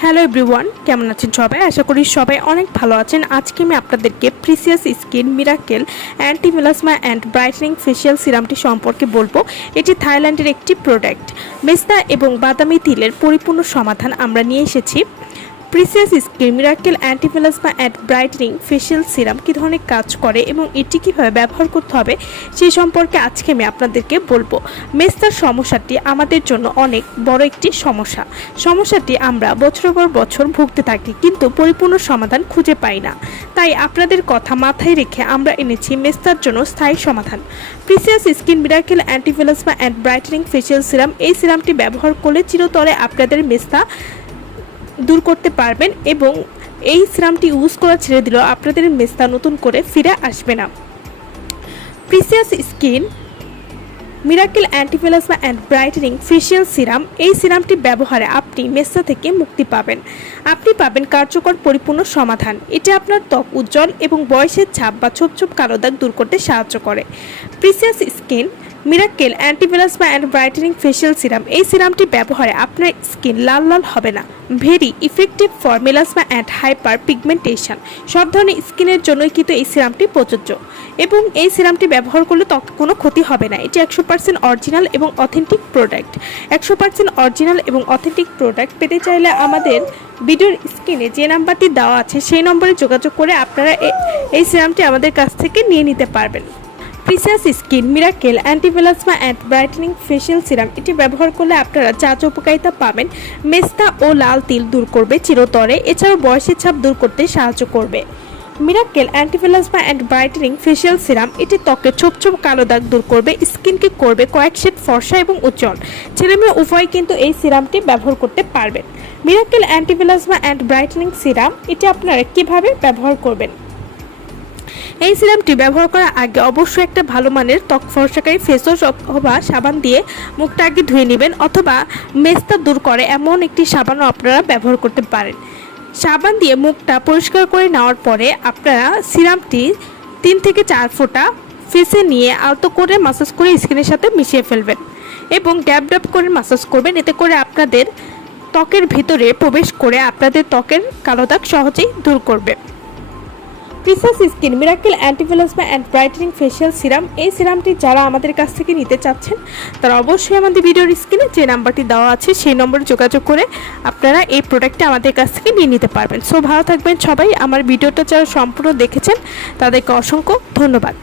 Hello everyone, কেমন আছেন সবাই? আশা করি সবাই অনেক ভালো আছেন। আজকে আমি আপনাদেরকে precious skin miracle anti melasma and brightening facial সিরামটি সম্পর্কে বলবো। এটি থাইল্যান্ডের একটি প্রোডাক্ট। মেস্তা এবং বাদামি তিলের পরিপূর্ণ সমাধান আমরা নিয়ে এসেছি। Precious skin miracle anti melasma and brightening facial serum কী ধরনের কাজ করে এবং এটি কীভাবে ব্যবহার করতে হবে সেই সম্পর্কে আজকে আমি আপনাদেরকে বলবো। মেস্তার সমস্যাটি আমাদের জন্য অনেক বড় একটি সমস্যাটি আমরা বছরের পর বছর ভুগতে থাকি, কিন্তু পরিপূর্ণ সমাধান খুঁজে পাই না। তাই আপনাদের কথা মাথায় রেখে আমরা এনেছি মেস্তার জন্য স্থায়ী সমাধান। Precious skin miracle anti melasma and brightening facial serum, এই সিরামটি ব্যবহার করলে চিরতরে আপনাদের মেস্তা দূর করতে পারবেন এবং এই সিরামটি ইউজ করা ছেড়ে দিলেও আপনাদের মেস্তা নতুন করে ফিরে আসবে না। Precious skin miracle anti melasma and brightening facial serum, এই সিরামটি ব্যবহারে আপনি মেস্তা থেকে মুক্তি পাবেন। আপনি পাবেন কার্যকর পরিপূর্ণ সমাধান। এটি আপনার ত্বক উজ্জ্বল এবং বয়সের ছাপ বা ছোপ ছোপ কালো দাগ দূর করতে সাহায্য করে। Precious skin miracle anti melasma and brightening facial serum, এই সিরামটি ব্যবহারে আপনার স্কিন লাল লাল হবে না। Very effective for melasma and hyper pigmentation, সব ধরনের স্কিনের জন্যই কিন্তু এই সিরামটি প্রযোজ্য এবং এই সিরামটি ব্যবহার করলে ত্বকে কোনো ক্ষতি হবে না। এটি 100% অরিজিনাল এবং অথেন্টিক প্রোডাক্ট। 100% অরিজিনাল এবং অথেন্টিক প্রোডাক্ট পেতে চাইলে আমাদের ভিডিওর স্ক্রিনে যে নাম্বারটি দেওয়া আছে সেই নম্বরে যোগাযোগ করে আপনারা এই সিরামটি আমাদের কাছ থেকে নিয়ে নিতে পারবেন। Precious skin miracle anti melasma and brightening facial serum, এটি ব্যবহার করলে আপনারা যা উপকারিতা পাবেন, মেস্তা ও লাল তিল দূর করবে চিরতরে, এছাড়াও বয়সের ছাপ দূর করতে সাহায্য করবে। Miracle anti melasma and brightening facial serum, এটি ত্বকের ছোপ ছোপ কালো দাগ দূর করবে, স্কিনকে করবে কয়েক শেড ফর্সা এবং উজ্জ্বল। ছেলেমেয়ে উভয় কিন্তু এই সিরামটি ব্যবহার করতে পারবেন। Miracle anti melasma and brightening serum, এটি আপনারা কিভাবে ব্যবহার করবেন? এই সিরামটি ব্যবহার করার আগে অবশ্যই একটা ভালো মানের ত্বক ফর্সাকারী ফেস ওয়াশ অথবা সাবান দিয়ে মুখটা আগে ধুয়ে নেবেন, অথবা মেস্তা দূর করে এমন একটি সাবানও আপনারা ব্যবহার করতে পারেন। সাবান দিয়ে মুখটা পরিষ্কার করে নেওয়ার পরে আপনারা সিরামটি 3 থেকে 4 ফোঁটা ফেসে নিয়ে আলতো করে মাসাজ করে স্কিনের সাথে মিশিয়ে ফেলবেন এবং ড্যাব ড্যাব করে মাসাজ করবেন। এতে করে আপনাদের ত্বকের ভিতরে প্রবেশ করে আপনাদের ত্বকের কালো দাগ সহজেই দূর করবে। Precious skin miracle anti melasma and brightening facial serum, এই সিরামটি যারা আমাদের কাছ থেকে নিতে চাচ্ছেন তারা অবশ্যই আমাদের ভিডিওর স্ক্রিনে যে নাম্বারটি দেওয়া আছে সেই নম্বরে যোগাযোগ করে আপনারা এই প্রোডাক্টটা আমাদের কাছ থেকে নিয়ে নিতে পারবেন। সো ভালো থাকবেন সবাই। আমার ভিডিওটা যারা সম্পূর্ণ দেখেছেন তাদেরকে অসংখ্য ধন্যবাদ।